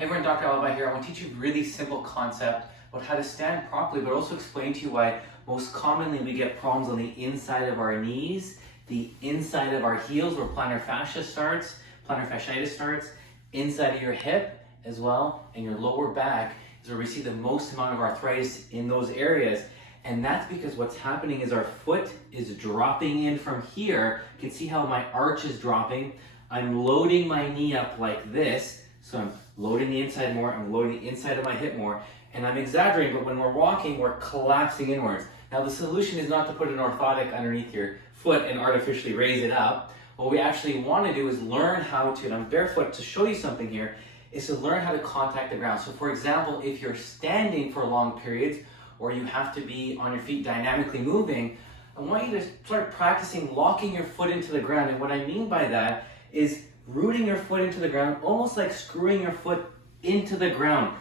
Hey everyone, Dr. Alibhai here. I want to teach you a really simple concept about how to stand properly, but also explain to you why most commonly we get problems on the inside of our knees, the inside of our heels where plantar fasciitis starts, inside of your hip as well, and your lower back is where we see the most amount of arthritis in those areas. And that's because what's happening is our foot is dropping in from here. You can see how my arch is dropping. I'm loading my knee up like this. So I'm loading the inside more, I'm loading the inside of my hip more, and I'm exaggerating, but when we're walking, we're collapsing inwards. Now the solution is not to put an orthotic underneath your foot and artificially raise it up. What we actually want to do is learn how to, and I'm barefoot to show you something here, is to learn how to contact the ground. So for example, if you're standing for long periods, or you have to be on your feet dynamically moving, I want you to start practicing locking your foot into the ground. And what I mean by that is rooting your foot into the ground, almost like screwing your foot into the ground.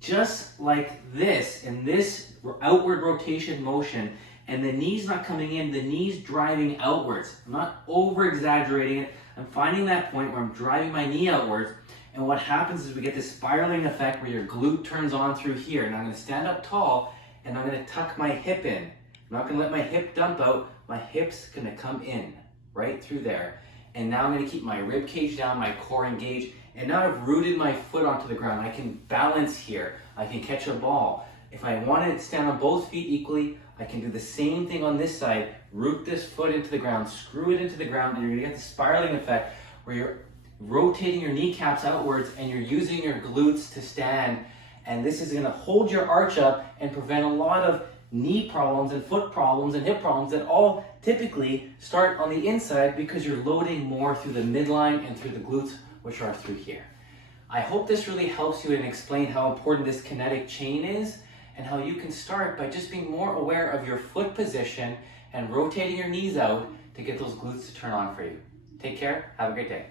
Just like this, in this outward rotation motion, and the knee's not coming in, the knee's driving outwards. I'm not over-exaggerating it. I'm finding that point where I'm driving my knee outwards, and what happens is we get this spiraling effect where your glute turns on through here, and I'm gonna stand up tall, and I'm gonna tuck my hip in. I'm not gonna let my hip dump out, my hip's gonna come in, right through there. And now I'm gonna keep my rib cage down, my core engaged, and now I've rooted my foot onto the ground. I can balance here, I can catch a ball. If I want to stand on both feet equally, I can do the same thing on this side, root this foot into the ground, screw it into the ground, and you're gonna get the spiraling effect where you're rotating your kneecaps outwards and you're using your glutes to stand. And this is gonna hold your arch up and prevent a lot of knee problems and foot problems and hip problems that all typically start on the inside because you're loading more through the midline and through the glutes, which are through here. I hope this really helps you and explain how important this kinetic chain is and how you can start by just being more aware of your foot position and rotating your knees out to get those glutes to turn on for you. Take care, have a great day.